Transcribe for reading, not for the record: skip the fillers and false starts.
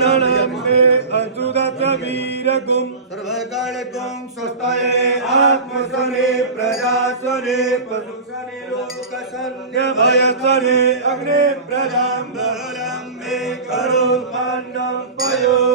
नलंबे अजुदत वीरगुं सर्वकालकुं स्वस्ताये आत्मसने प्रजासने पशुसने लोकसन्य भयसने अग्ने प्रजां बलं मे करो पाण्डं पयो